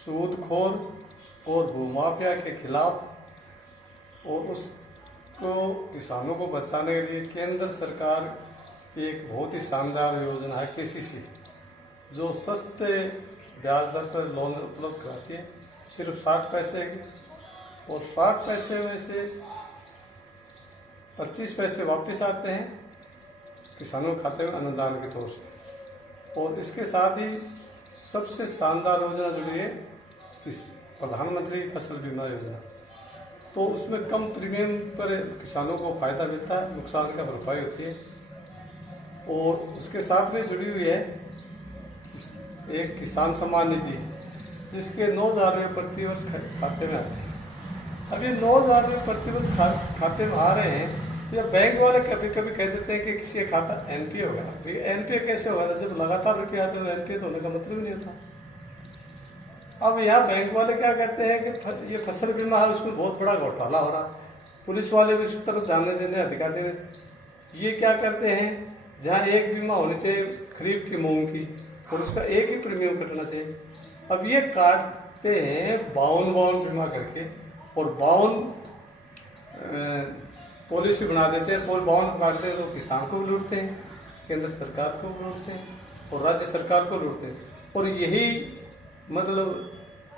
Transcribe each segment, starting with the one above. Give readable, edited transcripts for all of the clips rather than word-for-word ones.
सूदखोर और भूमाफिया के खिलाफ और उसको किसानों को बचाने के लिए केंद्र सरकार की एक बहुत ही शानदार योजना है केसीसी, जो सस्ते ब्याज दर पर लोन उपलब्ध कराती है, सिर्फ 60 पैसे की, और 60 पैसे में से 25 पैसे वापस आते हैं किसानों के खाते में अनुदान के तौर से। और इसके साथ ही सबसे शानदार योजना जुड़ी है प्रधानमंत्री फसल बीमा योजना। तो उसमें कम प्रीमियम पर किसानों को फायदा मिलता है, नुकसान का भरपाई होती है। और उसके साथ में जुड़ी हुई है एक किसान सम्मान निधि, जिसके 9,000 रुपये प्रतिवर्ष खाते में आते हैं। अब ये 9,000 रुपये प्रतिवर्ष खाते में आ रहे हैं, या बैंक वाले कभी कभी कह देते हैं कि किसी का खाता एनपीए होगा। एनपीए कैसे होगा? जब लगातार रुपये आते हैं तो एनपीए तो होने का मतलब ही नहीं होता। अब यहाँ बैंक वाले क्या करते हैं कि ये फसल बीमा है, उसमें बहुत बड़ा घोटाला हो रहा, पुलिस वाले भी उसकी तरफ ध्यान देने अधिकारी ने ये क्या करते हैं, जहाँ एक बीमा होनी चाहिए खरीफ की मूंग की, और उसका एक ही प्रीमियम कटना चाहिए, अब ये काटते हैं 52 बीमा करके, और 52 पॉलिसी बना देते हैं। 52 काटते हैं तो किसान को भी लूटते हैं, केंद्र सरकार को भी लूटते हैं, और राज्य सरकार को लूटते हैं। और यही मतलब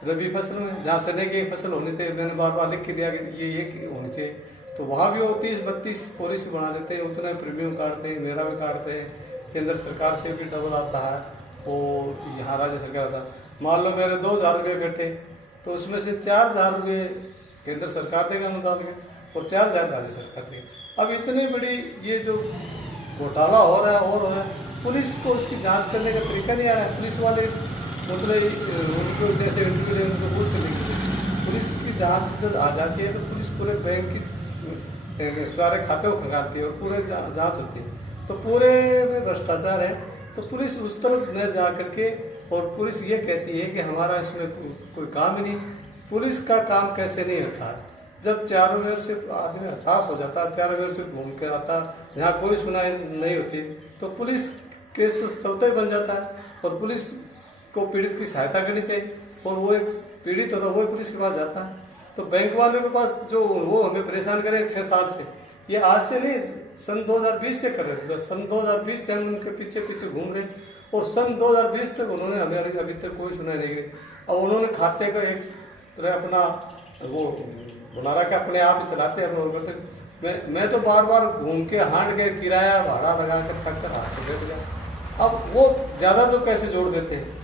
रबी फसल में जहाँ चने की फसल होनी चाहिए, मैंने बार बार लिख के दिया कि ये होनी चाहिए, तो वहाँ भी वो 30-32 पॉलिसी बना देते हैं, उतना प्रीमियम काटते हैं, मेरा भी काटते हैं, केंद्र सरकार से भी डबल आता है, और यहाँ राज्य सरकार आता है। मान लो मेरे 2,000 रुपये कटे, तो उसमें से 4,000 रुपये केंद्र सरकार देगा अनुदान के, और 4,000 राज्य सरकार देगा। अब इतनी बड़ी ये जो घोटाला हो रहा है और हो रहा है, पुलिस को उसकी जांच करने का तरीका नहीं आ रहा है। पुलिस वाले मतलब उनको जैसे उनको पूछ करने, पुलिस की जांच जब आ जाती है तो पुलिस पूरे बैंक की सारे खाते को खंगालती है और पूरे जांच होती है, तो पूरे में भ्रष्टाचार है। तो पुलिस उस तरफ न जा करके, और पुलिस ये कहती है कि हमारा इसमें कोई काम ही नहीं। पुलिस का काम कैसे नहीं होता है? जब चारों ओर से आदमी हताश हो जाता है, चारों ओर से घूम कर आता, जहाँ कोई सुनाई नहीं होती, तो पुलिस केस तो स्वतः ही बन जाता है, और पुलिस को पीड़ित की सहायता करनी चाहिए, और वो एक पीड़ित होता है वो पुलिस के पास जाता है। तो बैंक वाले के पास जो वो हमें परेशान करे 6 साल से, ये आज से नहीं, सन 2020 से कर रहे थे। सन 2020 से हम उनके पीछे पीछे घूम रहे, और सन 2020 तक उन्होंने हमें अभी तक कोई सुनाई नहीं की। अब उन्होंने खाते का एक तरह अपना वो बना रखा, अपने आप ही चलाते हैं। मैं तो बार बार घूम के हांड के किराया भाड़ा लगा कर थक कर हाथ दे दिया। अब वो ज़्यादा तो कैसे जोड़ देते हैं,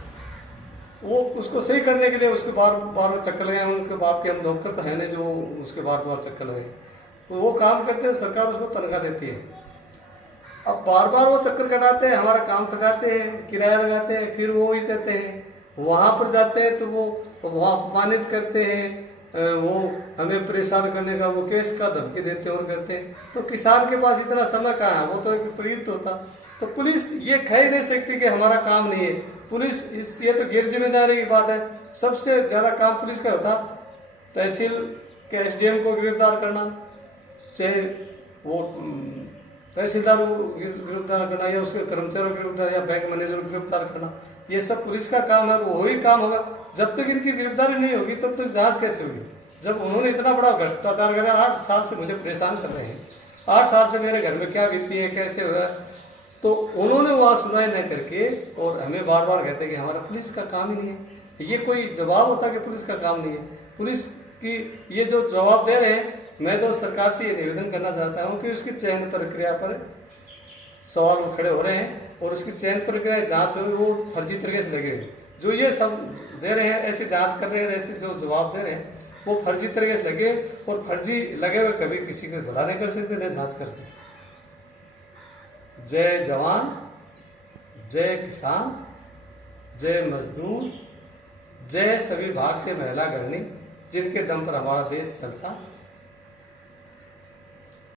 वो उसको सही करने के लिए उसके बार बार चक्कर लगाए। उनके बाप के हम नौकर तो है नहीं जो उसके बार बार चक्कर लगाए, तो वो काम करते हैं, सरकार उसको तनख्वाह देती है। अब बार बार वो चक्कर कटाते हैं, हमारा काम थकाते हैं, किराया लगाते हैं, फिर वो ही कहते हैं वहाँ पर जाते हैं तो वो वहाँ अपमानित करते हैं, वो हमें परेशान करने का वो केस का धमकी देते हैं और करते हैं। तो किसान के पास इतना समय कहाँ है? वो तो एक पीड़ित होता। तो पुलिस ये कह ही नहीं सकती कि हमारा काम नहीं है। पुलिस ये तो गैर जिम्मेदारी की बात है। सबसे ज़्यादा काम पुलिस का होता तहसील के एसडीएम को गिरफ्तार करना, चाहे वो तहसीलदार को गिरफ्तार करना, या उसके कर्मचारियों को गिरफ्तार, या बैंक मैनेजर को गिरफ्तार करना, ये सब पुलिस का काम है। वो ही काम होगा। जब तक इनकी गिरफ्तारी नहीं होगी तब तक जांच कैसे होगी? जब उन्होंने इतना बड़ा भ्रष्टाचार करा, 8 साल से मुझे परेशान कर रहे हैं, 8 साल से मेरे घर में क्या बीती है, कैसे हुआ, तो उन्होंने वहाँ सुनाई न करके और हमें बार बार कहते हैं कि हमारा पुलिस का काम ही नहीं है। ये कोई जवाब होता कि पुलिस का काम नहीं है? पुलिस की ये जो जवाब दे रहे हैं, मैं तो सरकार से ये निवेदन करना चाहता हूँ कि उसकी चयन प्रक्रिया पर सवाल खड़े हो रहे हैं, और उसकी चयन प्रक्रिया जांच हो वो फर्जी तरीके से लगे हुए। जो ये सब दे रहे हैं, ऐसी जांच कर रहे हैं, ऐसे जो जवाब दे रहे हैं वो फर्जी तरीके से लगे, और फर्जी लगे हुए कभी किसी को भला नहीं कर सकते, नहीं जांच कर सकते। जय जवान, जय किसान, जय मजदूर, जय सभी भारतीय महिला गृहिणी जिनके दम पर हमारा देश चलता।